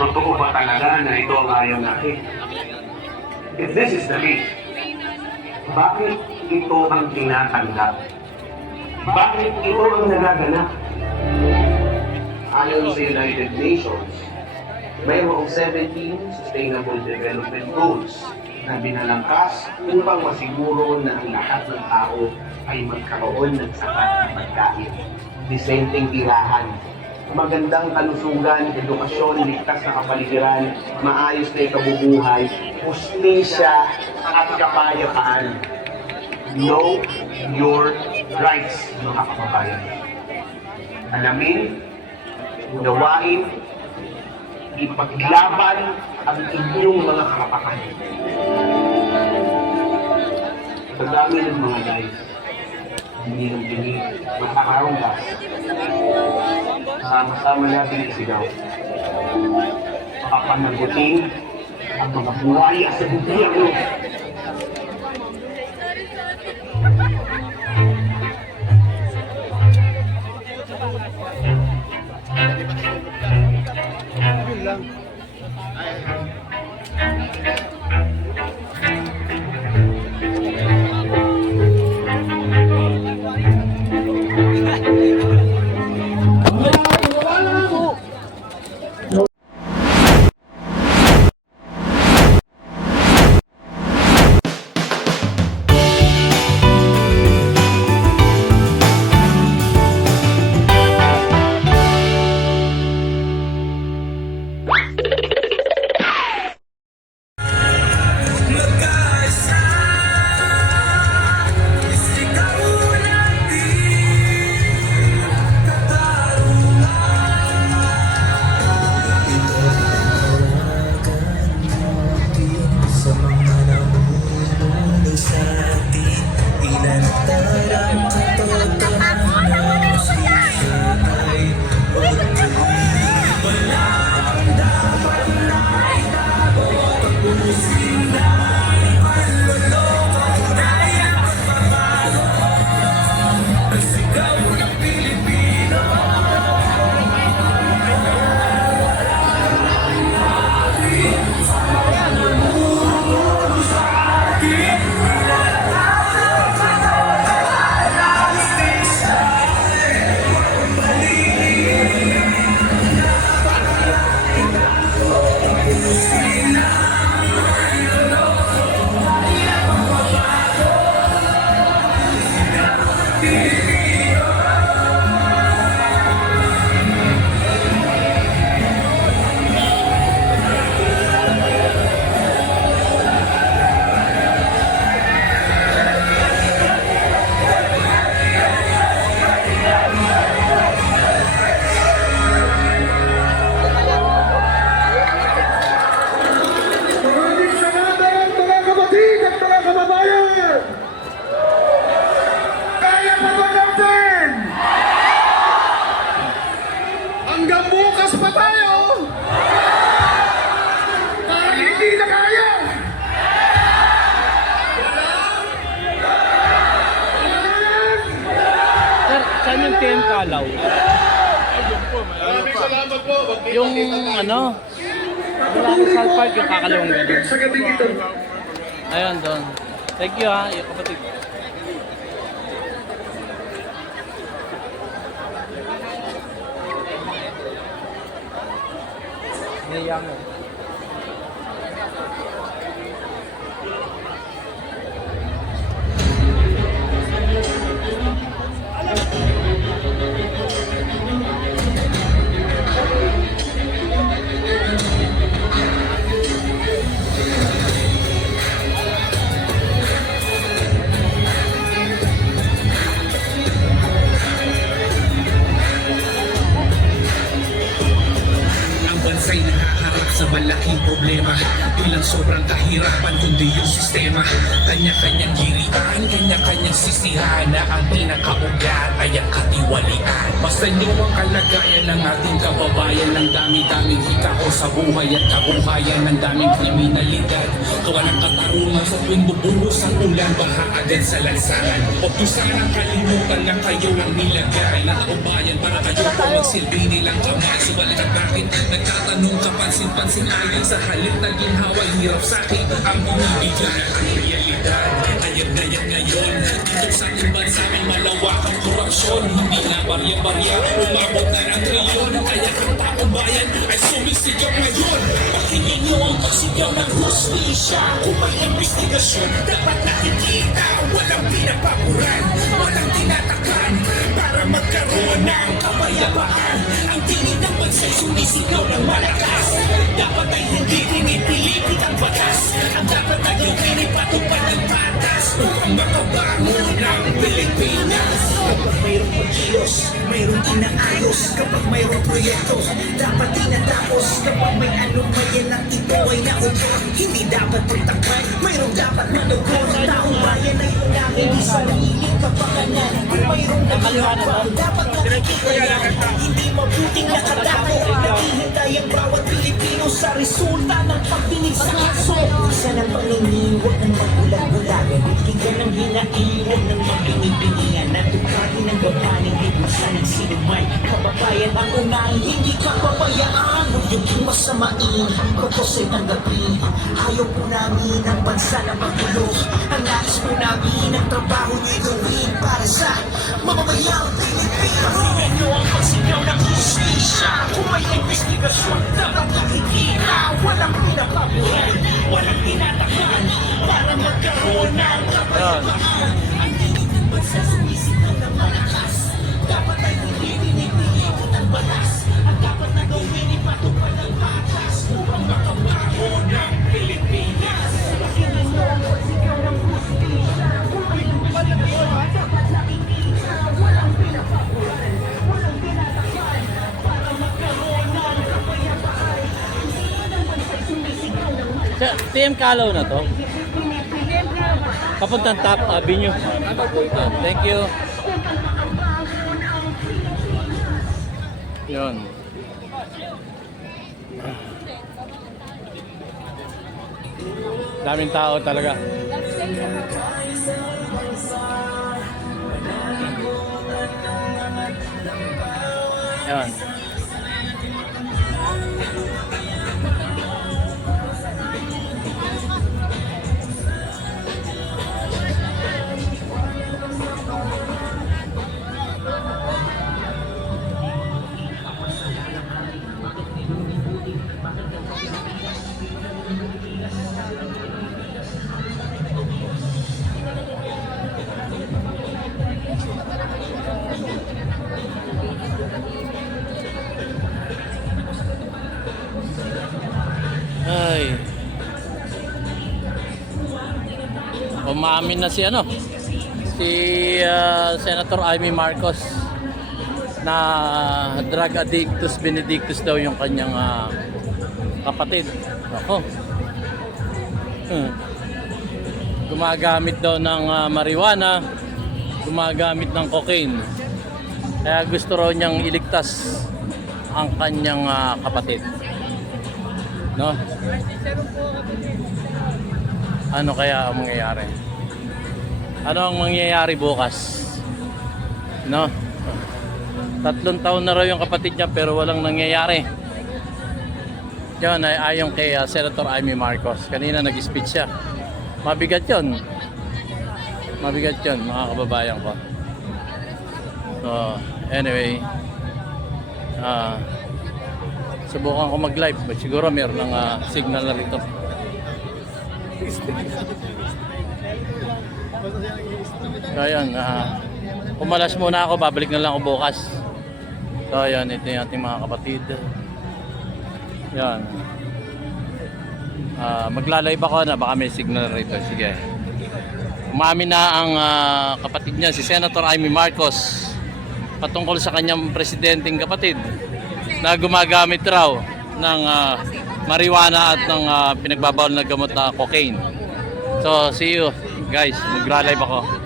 Totoo ba talaga na ito ang ayaw natin? If this is the case, bakit ito ang tinatanggap? Bakit ito ang nagaganap? Ayon sa United Nations, mayroong 17 Sustainable Development Goals na binalangkas upang masiguro na ang lahat ng tao ay magkaroon ng sapat na pagkain, disenteng tirahan, magandang kalusugan, edukasyon, ligtas na kapaligiran, maayos na ikabubuhay, hustisya at kapayapaan. Know your rights, mga kababayan. Alamin, unawain, ipaglaban ang inyong mga karapatan. Pagdami ng mga guys, hindi ng bini, matakarunggas. Sama-sama natin isigaw. Papanagutin ang mga buhay sa gobyerno. Yun lang. Hanggang bukas pa tayo! Kahit hindi na kaya! Sir, saan yung TM Kalaw? Maraming salamat po. Yung ano? Wala sa South Park yung kakalawang ganun. Sa gabi dito. Ayun, doon. Thank you ha, yung kapatid. Niyang eh. Bansa'y nakaharap sa malaking problema. Di lang sobrang kahirapan kundi yung sistema. Kanya-kanyang girian, kanya-kanyang sisirahan na ang pinakaugat ay ang katiwala. kawalian. Basta ang kalagayan ng ating kababayan, ng dami-daming hikao sa buhay at kabuhayan, ng daming kriminalidad. Kawan ng katarungan sa tuwing bubuhos ang ulan, baha agad sa lansangan. Huwag niyo sanang kalimutan na kayo ang nilagay na kaubayan para kayo po magsilbi nilang kamay. Subalit at bakit nagtatanong ka pansin-pansin ayon sa halip na ginhawa, hirap sa akin ang binibigyan ang realidad. Ayag-ayag ngayon, dito sa ating bansa may malawak ang korupsyon. Hindi na barya-barya, umabot na ng trilyon. Kaya ang taong bayan ay sumisigaw ngayon. Pakinggan niyo ang pagsigaw ng hustisya. Kung may investigasyon, dapat nakikita. Walang pinapapuran, walang tinatakan, para magkaroon ng kapayapaan. Ang tingin ng bansa'y sumisigaw ng malakas. Dapat ay hindi pinipilipit ang batas. Ang dapat na gawin ay patupad ng batas upang makabangon ng Pilipinas. Kapag mayroong pagkilos, mayroong inaayos. Kapag mayroong proyekto, dapat tinatapos. Kapag may anumayan na ito ay nautol, hindi dapat pagtakpan, mayroong dapat manugon. Ang taong bayan ay unahin sa nailing kapakanan. Kung mayroong nakalapan, dapat nakikikayan. Hindi mabuting nakatako, naghihintay ang bawat Pilipino sa resulta ng pagdinig sa kaso. Isa ng paningin, huwag nang magulag-gulagan. Bigyan ng hinain, huwag nang mabingi-bingingan. Natukarin ng babaning higmasan ng sinuman. Kababayan ang unahin, hindi ka pabayaan. Huwag yung masamain, kapos ay tanggapin. Ayaw po namin ang bansa na magulo. Ang nais po namin ang trabaho niyo gawin para sa mamamayang Pilipino. Pakinggan niyo ang pagsigaw ng hustisya. Kung may investigasyon, dapat nakikita. Walang pinapabuhay, walang tinatakan, para magkaroon ng kapayapaan. Ang tingin ng bansa sumisigaw ng malakas. Dapat ay hindi pinipilipot ang batas. Ang dapat na gawin ay patupad ang batas upang makabangon ng Pilipinas. Pakinggan niyo ang pagsigaw ng hustisya. Kung may investigasyon, dapat nakikita. Walang pinapabuhay, walang tinatakan, para magkaroon ng kapayapaan. Ang tingin ng bansa sumisigaw ng malakas. TM Calaw na to. Papuntang Top Avenue. Thank you. Yun. Daming tao talaga. Yan. Ay. Umamin na si Senator Amy Marcos na drug addictus benedictus daw yung kanyang kapatid. Ako. Gumagamit daw ng marijuana, gumagamit ng cocaine. Kaya gusto raw niyang iligtas ang kanyang kapatid. No? Ano kaya ang mangyayari? Ano ang mangyayari bukas? No? 3 taon na raw yung kapatid niya pero walang nangyayari. Yan ay ayon kay Senator Amy Marcos. Kanina nag-speech siya. Mabigat yun. Mabigat yun, mga kababayan ko. So, anyway. Subukan ko mag-live. But siguro mayroon ng signal na rito. So, ayan. Pumalas muna ako. Babalik na lang ako bukas. So, ayan. Ito yung ating mga kapatid. Yan. Magla-live ako na baka may signal rito. Sige. Umamin na ang kapatid niya, si Senator Amy Marcos, patungkol sa kanyang presidenteng kapatid na gumagamit raw ng marijuana at ng pinagbabawal na gamot na cocaine. So, see you guys. Magla-live ako.